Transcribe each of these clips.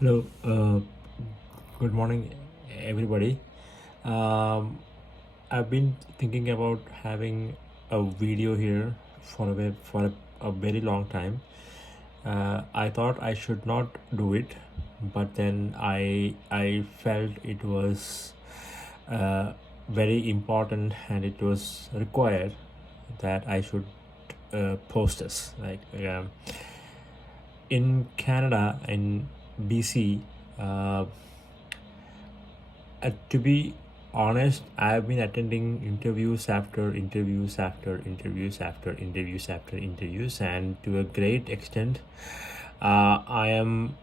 Hello, good morning, everybody. Um, I've been thinking about having a video here for a very long time. I thought I should not do it, but then I felt it was very important and it was required that I should post this. In Canada, in BC. Uh, to be honest, I've been attending interviews after interviews after interviews after interviews after interviews, and to a great extent, I am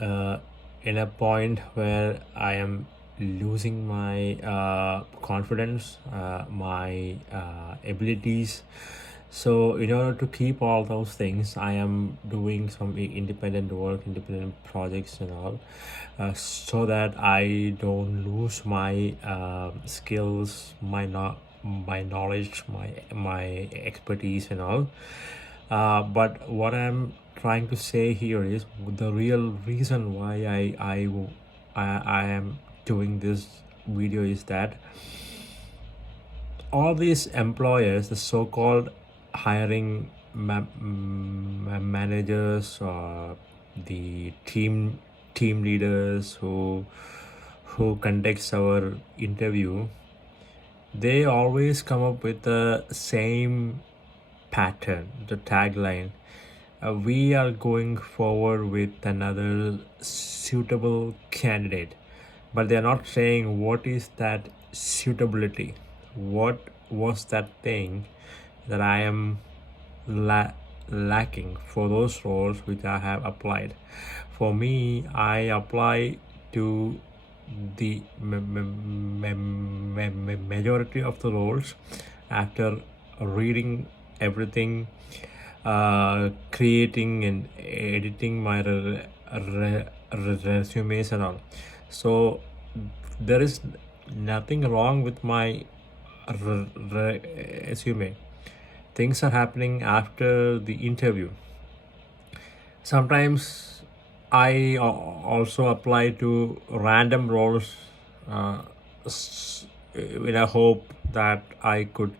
uh, in a point where I am losing my confidence, my abilities. So, in order to keep all those things, I am doing some independent work, independent projects, and all, so that I don't lose my skills, my knowledge, my expertise, and all. But what I'm trying to say here is the real reason why I am doing this video is that all these employers, the so-called hiring managers or the team leaders who conducts our interview, they always come up with the same pattern, the tagline. We are going forward with another suitable candidate, but they're not saying what is that suitability. What was that thing that I am lacking for those roles which I have applied? For me, I apply to the majority of the roles after reading everything, creating and editing my resumes and all. So there is nothing wrong with my resume. Things are happening after the interview. Sometimes I also apply to random roles with a hope that I could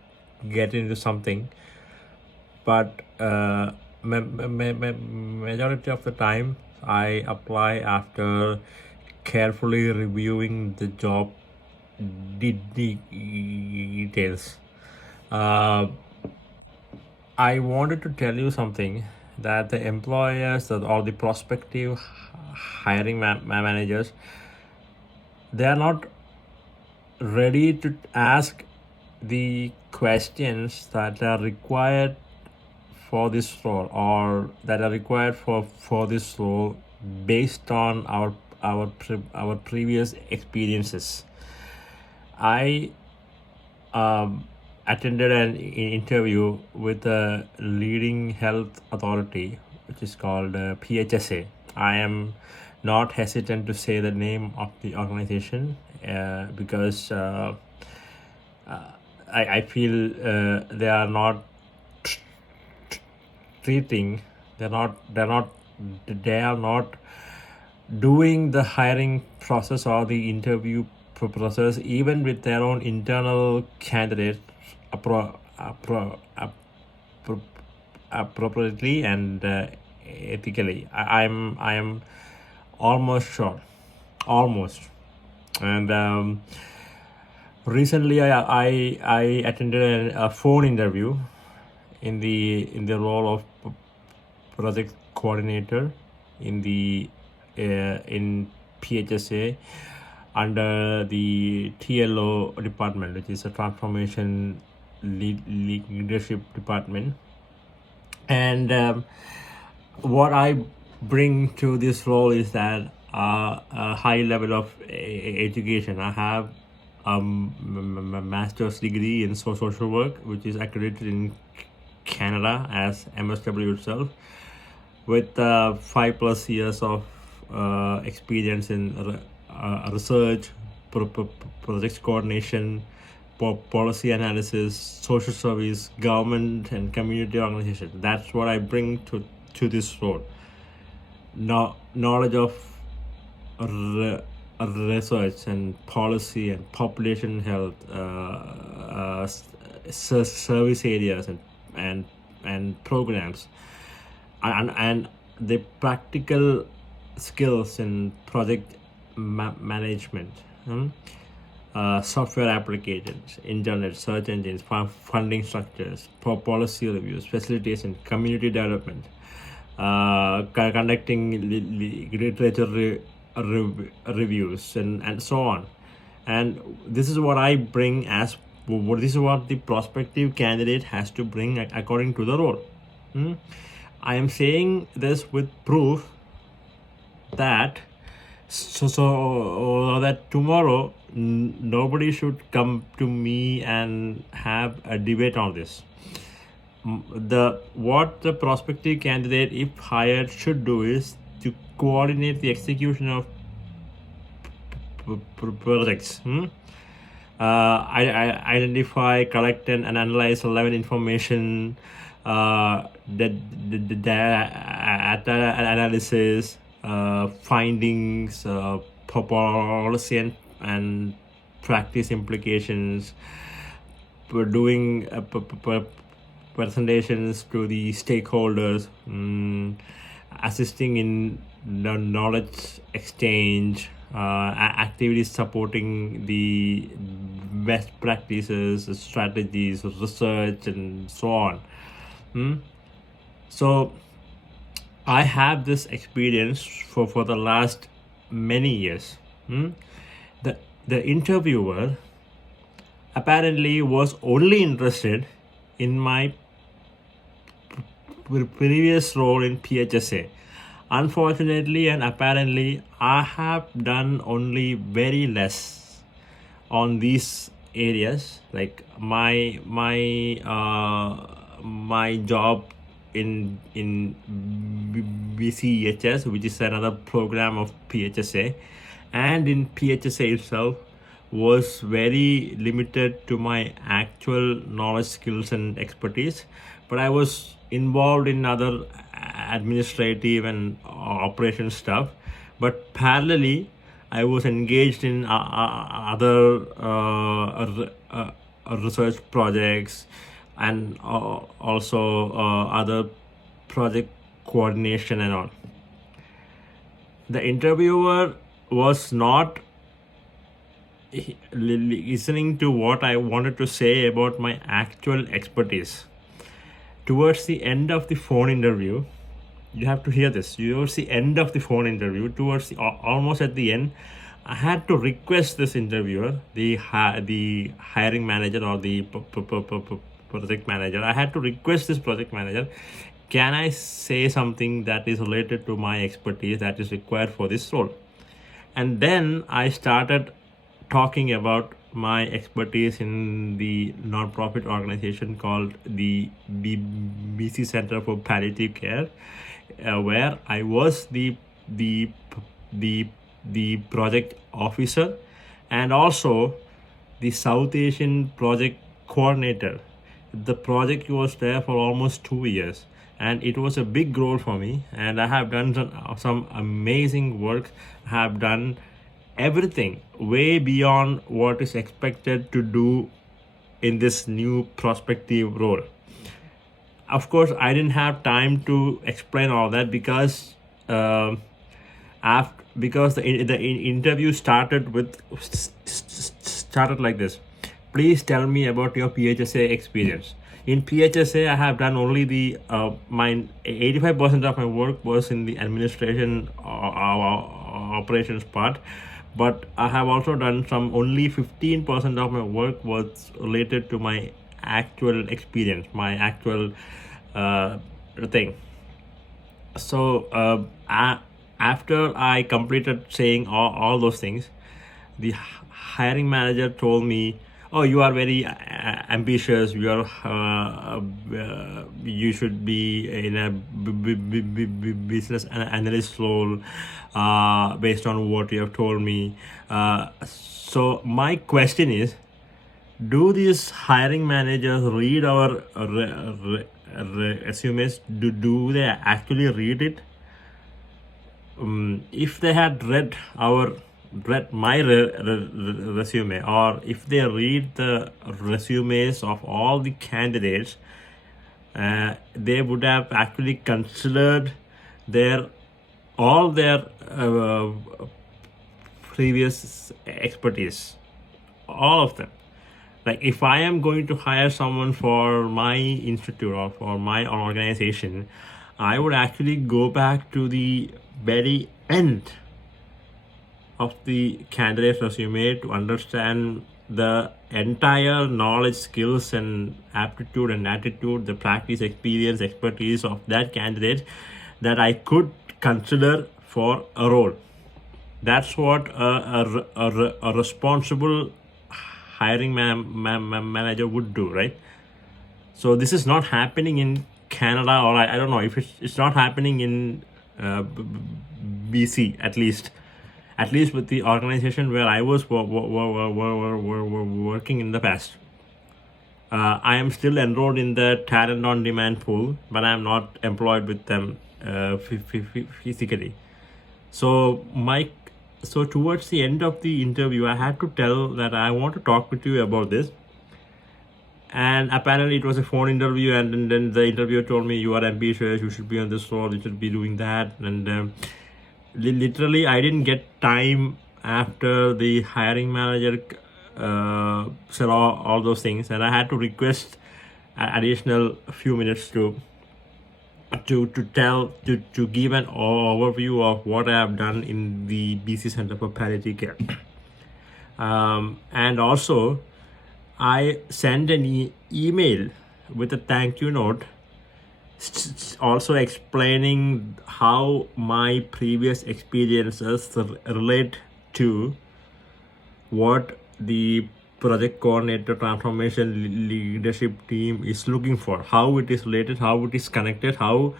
get into something, but majority of the time I apply after carefully reviewing the job details. Uh, I wanted to tell you something that the employers or the prospective hiring managers, they are not ready to ask the questions that are required for this role or that are required for this role based on our previous experiences. I attended an interview with a leading health authority, which is called PHSA. I am not hesitant to say the name of the organization because I feel they are not treating, they are not doing the hiring process or the interview process even with their own internal candidates appropriately and ethically. I am almost sure, almost. And recently I attended a phone interview in the role of project coordinator in the in PHSA under the TLO department, which is a transformation leadership department. And what I bring to this role is that a high level of education. I have master's degree in social work, which is accredited in Canada as MSW itself, with 5+ years of experience in research, project coordination, policy analysis, social service, government, and community organization. That's what I bring to this role. Knowledge of re- research and policy and population health, service areas and and programs, and the practical skills in project management, software applications, internet search engines, funding structures, policy reviews, facilitation, community development, conducting literature reviews, and so on. And this is what I bring as this is what the prospective candidate has to bring according to the role. I am saying this with proof that so that tomorrow nobody should come to me and have a debate on this. The what the prospective candidate, if hired, should do is to coordinate the execution of projects. Identify, collect, and analyze relevant information, the data analysis, findings, policy and practice implications, doing presentations to the stakeholders, assisting in the knowledge exchange, activities supporting the best practices, strategies, research, and so on. So I have this experience for the last many years. The interviewer apparently was only interested in my previous role in PHSA. Unfortunately and apparently, I have done only very less on these areas. Like my job in BCHS, which is another program of PHSA, and in PHSA itself, was very limited to my actual knowledge, skills, and expertise. But I was involved in other administrative and operation stuff. But parallelly, I was engaged in other research projects, and also other project coordination and all. The interviewer was not listening to what I wanted to say about my actual expertise. Towards the end of the phone interview, you have to hear this. Towards the end of the phone interview, towards almost at the end, I had to request this interviewer, the hiring manager or the project manager. I had to request this project manager, can I say something that is related to my expertise that is required for this role? And then I started talking about my expertise in the non-profit organization called the BC Center for Palliative Care, where I was the project officer and also the South Asian project coordinator. The project was there for almost 2 years, and it was a big role for me, and I have done some amazing work. I have done everything way beyond what is expected to do in this new prospective role. Of course, I didn't have time to explain all that because the interview started like this. Please tell me about your PHSA experience. In PHSA, I have done only the my 85% of my work was in the administration operations part, but I have also done some only 15% of my work was related to my actual experience, my actual thing. So after I completed saying all those things, the hiring manager told me, oh, you are very ambitious, you should be in a business analyst role, based on what you have told me. So my question is, do these hiring managers read our resumes? Do they actually read it? if they had read my resume, or if they read the resumes of all the candidates, they would have actually considered their all their previous expertise, all of them. Like, if I am going to hire someone for my institute or for my organization, I would actually go back to the very end of the candidate resume to understand the entire knowledge, skills, and aptitude and attitude, the practice, experience, expertise of that candidate that I could consider for a role. That's what a responsible hiring manager would do, right? So this is not happening in Canada, or I don't know if it's not happening in BC, at least with the organization where I was working in the past. I am still enrolled in the talent on demand pool, but I am not employed with them physically. So towards the end of the interview, I had to tell that I want to talk with you about this. And apparently it was a phone interview, and then the interviewer told me, you are ambitious, you should be on this role, you should be doing that. And literally I didn't get time after the hiring manager said all those things, and I had to request additional few minutes to give an overview of what I have done in the BC Center for Palliative Care. And also I sent an email with a thank you note, also explaining how my previous experiences relate to what the project coordinator transformation leadership team is looking for, how it is related, how it is connected, how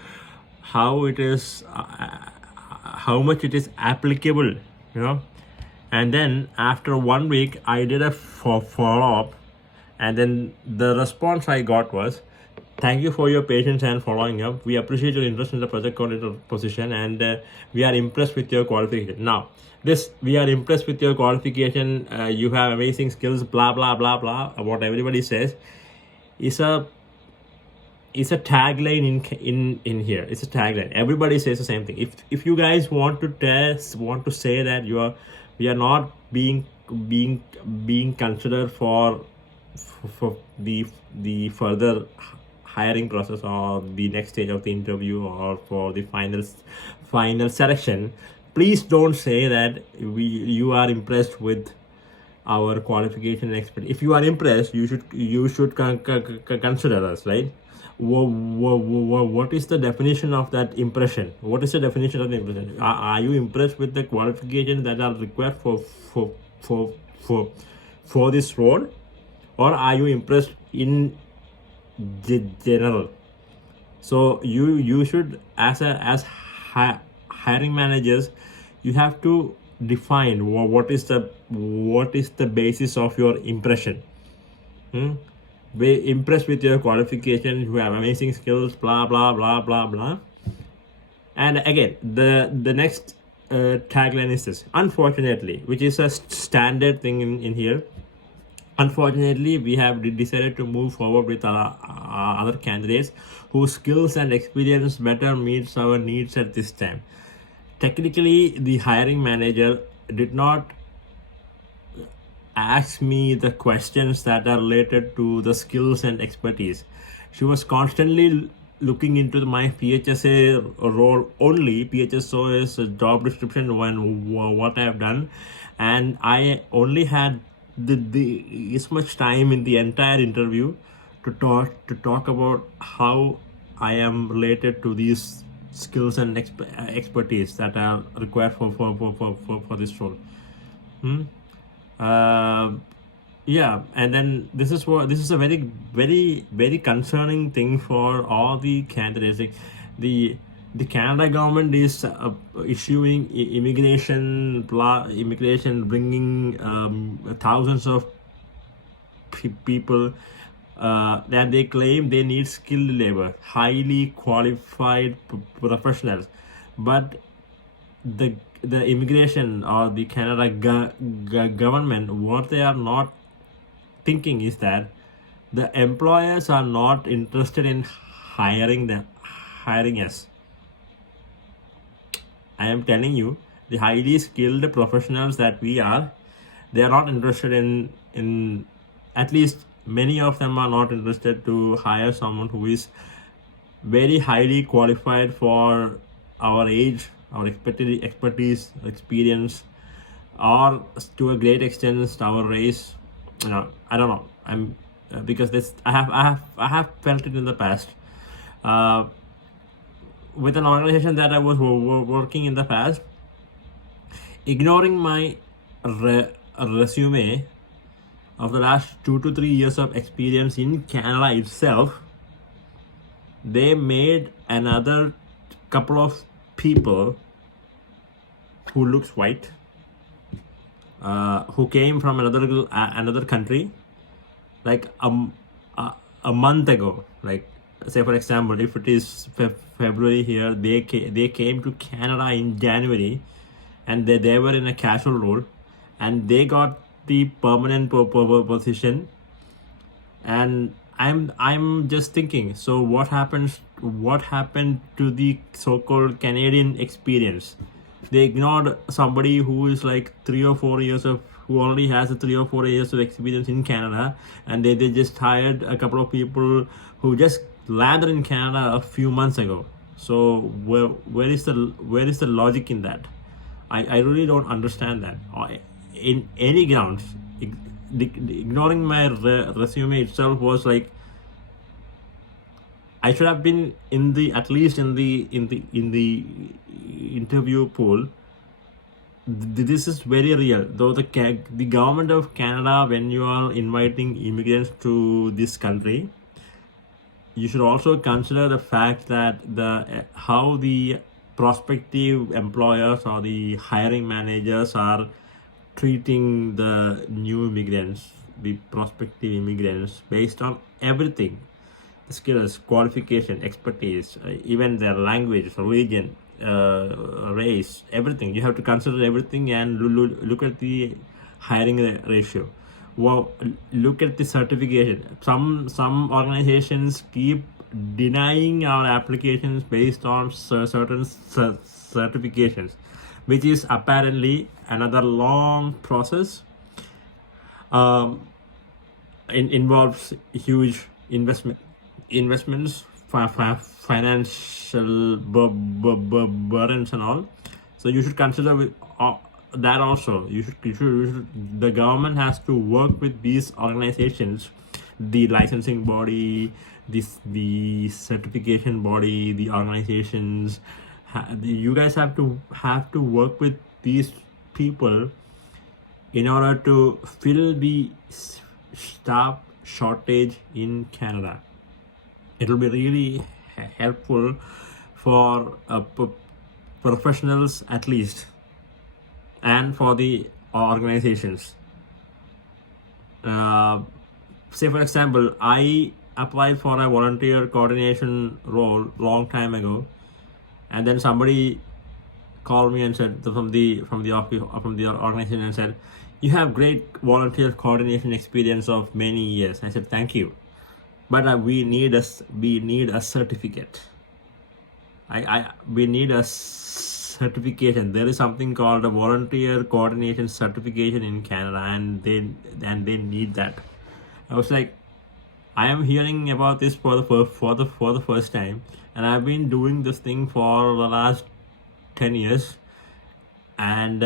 it is how much it is applicable, and then after 1 week I did a follow-up, and then the response I got was, thank you for your patience and following up. We appreciate your interest in the project coordinator position, and we are impressed with your qualification. Now, we are impressed with your qualification, you have amazing skills, blah, blah, blah, blah, what everybody says, is a tagline in here. It's a tagline. Everybody says the same thing. If you guys want to say that we are not being considered for the further hiring process, or the next stage of the interview, or for the final selection, please don't say that you are impressed with our qualification and expertise. If you are impressed, you should consider us, right? What is the definition of that impression? What is the definition of the impression? Are you impressed with the qualifications that are required for this role, or are you impressed in general? So you should, as hiring managers, you have to define what is the basis of your impression. Be impressed with your qualification, you have amazing skills, blah, blah, blah, blah, blah. And again, the next tagline is this: unfortunately, which is a standard thing in here. Unfortunately, we have decided to move forward with other candidates whose skills and experience better meets our needs at this time. Technically, the hiring manager did not ask me the questions that are related to the skills and expertise. She was constantly looking into my PHSA role only. PHSO is a job description when what I have done, and I only had this much time in the entire interview to talk about how I am related to these skills and expertise that are required for this role. Yeah, and then this is a very, very, very concerning thing for all the candidates. Like, the Canada government is issuing immigration, bringing thousands of people that they claim they need skilled labor, highly qualified professionals, but the immigration or the Canada government, what they are not thinking is that the employers are not interested in hiring us. I am telling you, the highly skilled professionals that we are, they are not interested in at least many of them are not interested to hire someone who is very highly qualified for our age, our expertise, experience, or to a great extent our race. I don't know. I'm because this I have felt it in the past. Uh, with an organization that I was working in the past, ignoring my resume of the last 2 to 3 years of experience in Canada itself, they made another couple of people who looks white, who came from another country, like a month ago. Like, say for example, if it is February here, they came to Canada in January, and they were in a casual role, and they got the permanent position. And I'm just thinking, so what happened to the so-called Canadian experience? They ignored somebody who is like 3 or 4 years of who already has a 3 or 4 years of experience in Canada, and they just hired a couple of people who just landed in Canada a few months ago. So where is the logic in that? I really don't understand that. In any grounds, ignoring my resume itself was like, I should have been at least in the interview pool. This is very real. Though the government of Canada, when you are inviting immigrants to this country, you should also consider the fact that how the prospective employers or the hiring managers are treating the new immigrants, the prospective immigrants, based on everything: skills, qualification, expertise, even their language, religion, race, everything. You have to consider everything and look at the hiring ratio. Well, look at the certification. Some organizations keep denying our applications based on certain certifications, which is apparently another long process. Involves huge investments, financial burdens and all. So you should consider that also. You should the government has to work with these organizations, the licensing body, the certification body, the organizations. You guys have to work with these people in order to fill the staff shortage in Canada. It will be really helpful for professionals at least, and for the organizations. Say for example, I applied for a volunteer coordination role long time ago, and then somebody called me and said from the office, from the organization, and said, you have great volunteer coordination experience of many years. I said, thank you, but we need a certificate. We need a certification. There is something called a volunteer coordination certification in Canada, and they need that. I was like, I am hearing about this for the first time, and I've been doing this thing for the last 10 years. And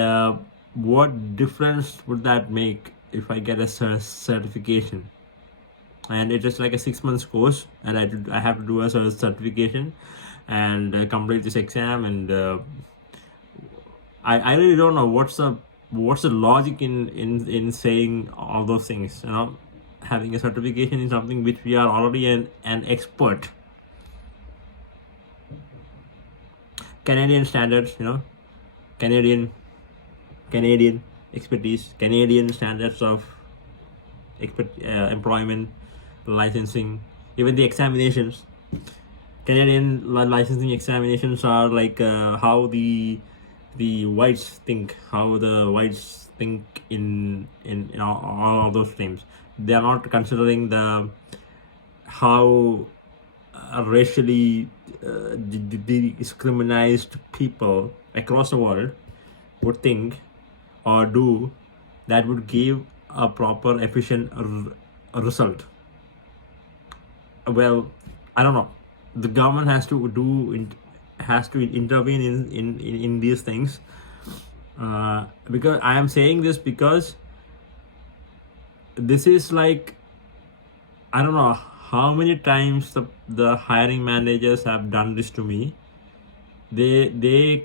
what difference would that make if I get a certification? And it is like a 6 months course, and I have to do a certification and complete this exam. And I really don't know what's the logic in saying all those things. Having a certification in something which we are already an expert. Canadian standards, Canadian expertise, Canadian standards of employment, licensing, even the examinations. Canadian licensing examinations are like how the the whites think, how the whites think in all of those things. They are not considering the how racially discriminated people across the world would think or do that would give a proper efficient result. Well, I don't know. The government has to intervene in these things, because I am saying this because this is like, I don't know how many times the hiring managers have done this to me. They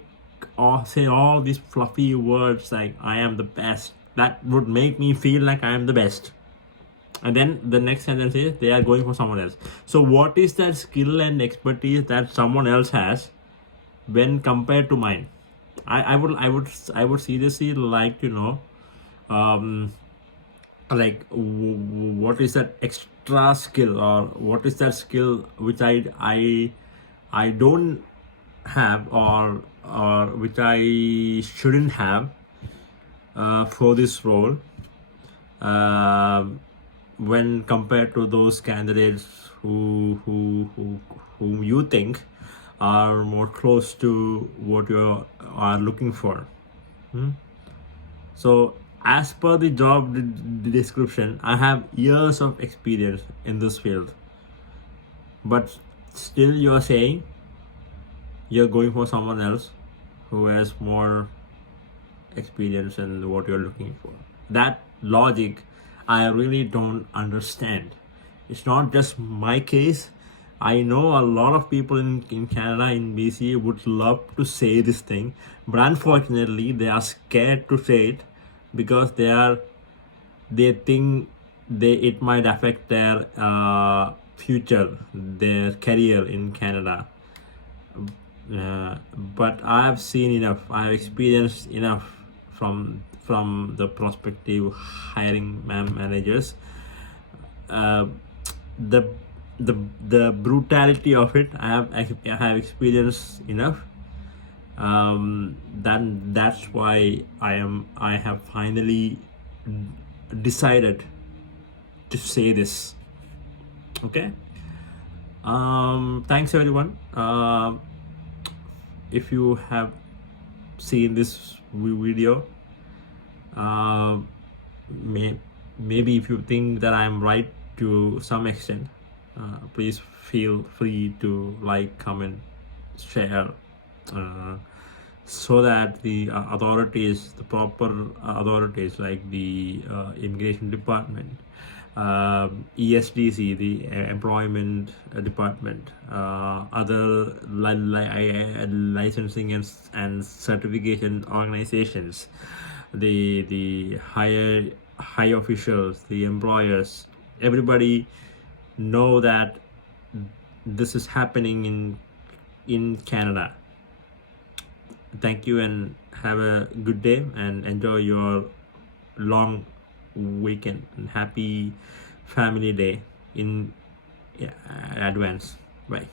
all say all these fluffy words like I am the best, that would make me feel like I am the best, and then the next sentence is they are going for someone else. So what is that skill and expertise that someone else has when compared to mine? I would seriously like to know, like what is that extra skill, or what is that skill which I don't have, or which I shouldn't have for this role, when compared to those candidates whom you think are more close to what you are looking for. So as per the job description, I have years of experience in this field, but still you are saying you're going for someone else who has more experience in what you're looking for. That logic I really don't understand. It's not just my case. I know a lot of people in Canada, in BC, would love to say this thing, but unfortunately they are scared to say it because they think it might affect their future, their career in Canada. But I have seen enough. I have experienced enough from the prospective hiring managers. The the brutality of it, I have experienced enough. That's why I have finally decided to say this. Okay. Thanks everyone. If you have seen this video, maybe if you think that I'm right to some extent, please feel free to like, comment, share, so that the authorities, the proper authorities like the immigration department, ESDC, the employment department, other licensing and certification organizations, the high officials, the employers, everybody know that this is happening in Canada. Thank you and have a good day and enjoy your long weekend and happy family day in advance. Bye.